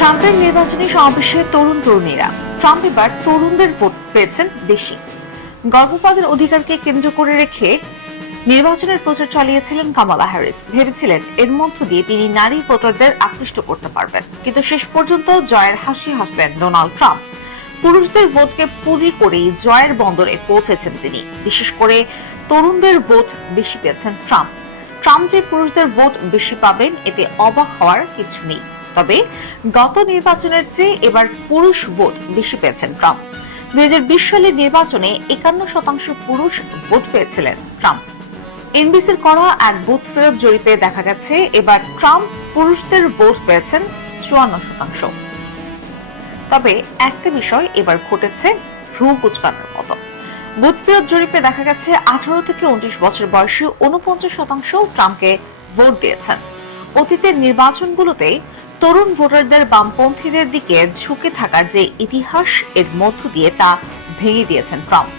ট্রাম্পের নির্বাচনী সমাবেশে তরুণ তরুণীরা ট্রাম্প এবার তরুণদের ভোট পেয়েছেন বেশি। গর্ভপাতের অধিকারকে কেন্দ্র করে রেখে নির্বাচনের প্রচার চালিয়েছিলেন কামালা হ্যারিস। ভেবেছিলেন এর মধ্য দিয়ে তিনি নারী ভোটারদের আকৃষ্ট করতে পারবেন, কিন্তু শেষ পর্যন্ত জয়ের হাসি হাসলেন ডোনাল্ড ট্রাম্প। পুরুষদের ভোটকে পুঁজি করেই জয়ের বন্দরে পৌঁছেছেন তিনি। বিশেষ করে তরুণদের ভোট বেশি পেয়েছেন ট্রাম্প। ট্রাম্প যে পুরুষদের ভোট বেশি পাবেন এতে অবাক হওয়ার কিছু নেই। তবে গত নির্বাচনের চেয়ে এবার পুরুষ ভোট বেশি পেয়েছেন ট্রাম্প। 2020 সালের নির্বাচনে 51% পুরুষ ভোট পেয়েছিলেন ট্রাম্প। এনবিসির করা এক বুথ ফেরত জরিপে দেখা গেছে এবার ট্রাম্প পুরুষদের ভোট পেয়েছেন 54%। তবে একটা বিষয় এবার ঘটেছে ভ্রু কুচকানোর মতো। বুথ ফেরত জরিপে দেখা গেছে 18 থেকে 29 বছর বয়সী 49% ট্রাম্পকে ভোট দিয়েছেন। অতীতের নির্বাচনগুলোতে তরুণ ভোটারদের বামপন্থীদের দিকে ঝুঁকে থাকার যে ইতিহাস, এর মধ্য দিয়ে তা ভেঙে দিয়েছেন ট্রাম্প।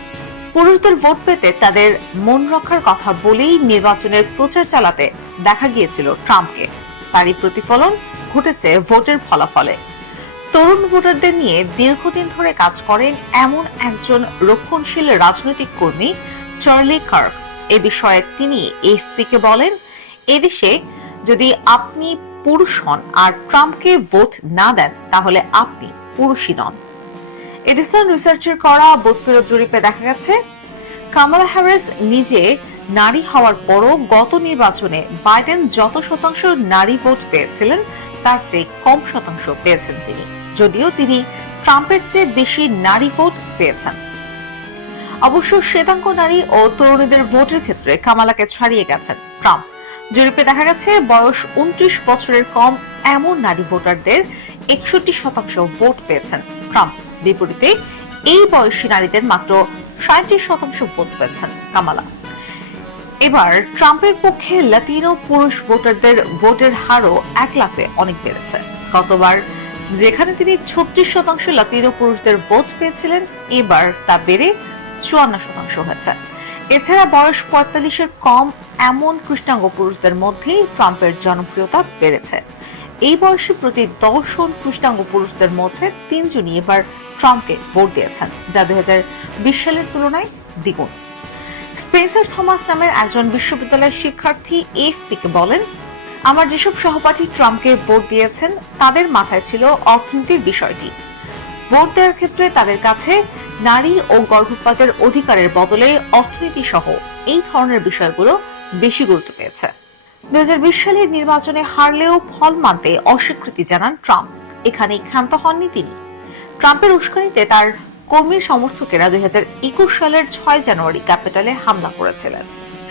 পুরুষদের ভোট পেতে তাদের মন রক্ষার কথা বলেই নির্বাচনের প্রচার চালাতে দেখা গিয়েছিল ট্রাম্পকে। তারই প্রতিফলন ঘটেছে ভোটের ফলাফলে। তরুণ ভোটারদের নিয়ে দীর্ঘদিন ধরে কাজ করেন এমন একজন রক্ষণশীল রাজনৈতিক কর্মী চার্লি কার্ক এ বিষয়ে তিনি এএফপিকে বলেন, এদেশে যদি আপনি পুরুষ হন আর ট্রাম্পকে ভোট না দেন তাহলে আপনি পুরুষই নন। এডিসন রিসার্চের করা বুথ ফেরত জরিপে দেখা গেছে কামালা হ্যারিস নিজে নারী হওয়ার পরও গত নির্বাচনে বাইডেন যত শতাংশ নারী ভোট পেয়েছিলেন তার চেয়ে কম শতাংশ পেয়েছেন তিনি, যদিও তিনি ট্রাম্পের চেয়ে বেশি নারী ভোট পেয়েছেন। অবশ্য শ্বেতাঙ্গ নারী ও তরুণীদের ভোটের ক্ষেত্রে কামালাকে ছাড়িয়ে গেছেন ট্রাম্প। জরিপে দেখা গেছে বয়স 29 বছরের কম এমন নারী ভোটারদের 61% ভোট পেয়েছেন ট্রাম্প। বিপরীতে এই বয়সী নারীদের মাত্র 37% ভোট পেয়েছেন কামালা। এবার ট্রাম্পের পক্ষে লাতিনো পুরুষ ভোটারদের ভোটের হারও এক লাফে অনেক বেড়েছে। গতবার যেখানে তিনি 36% লাতিনো পুরুষদের ভোট পেয়েছিলেন, এবার তা বেড়ে 54% হয়েছে। এছাড়া বয়স 45-এর কম এমন কৃষ্ণাঙ্গ পুরুষদের মধ্যেই ট্রাম্পের জনপ্রিয়তা বেড়েছে। এই বয়সী প্রতি 10 জন কৃষ্ণাঙ্গ পুরুষদের মধ্যে 3 জনই এবার ট্রাম্পকে ভোট দিয়েছেন, যা 2020 সালের তুলনায় দ্বিগুণ। স্পেন্সার থমাস নামের একজন বিশ্ববিদ্যালয়ের শিক্ষার্থী এএফপিকে বলেন, আমার যেসব সহপাঠী ট্রাম্পকে ভোট দিয়েছেন তাদের মাথায় ছিল অর্থনীতির বিষয়টি। ভোট দেওয়ার ক্ষেত্রে তাদের কাছে নারী ও গর্ভপাতের অধিকারের বদলে অর্থনীতি সহ এই ধরনের বিষয়গুলো বেশি গুরুত্ব পেয়েছে। 2020 সালের নির্বাচনে হারলেও ফল মানতে অস্বীকৃতি জানান ট্রাম্প। এখানে ক্ষান্ত হননি তিনি। ট্রাম্পের উস্কানিতে তার কর্মীর সমর্থকেরা 2021 সালের 6 জানুয়ারি ক্যাপিটালে হামলা করেছিলেন।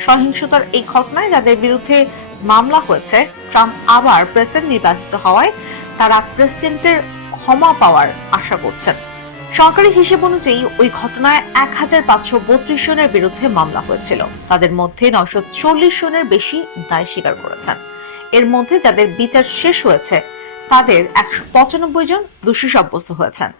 সহিংসতার এই ঘটনায় যাদের বিরুদ্ধে মামলা হয়েছে, ট্রাম্প আবার প্রেসিডেন্ট নির্বাচিত হওয়ায় তারা প্রেসিডেন্টের ক্ষমা পাওয়ার আশা করছেন। সরকারি হিসেব অনুযায়ী ওই ঘটনায় 1532 জনের বিরুদ্ধে মামলা হয়েছিল। তাদের মধ্যে 940 জনের বেশি দায় স্বীকার করেছেন। এর মধ্যে যাদের বিচার শেষ হয়েছে তাদের 195 জন দোষী সাব্যস্ত হয়েছেন।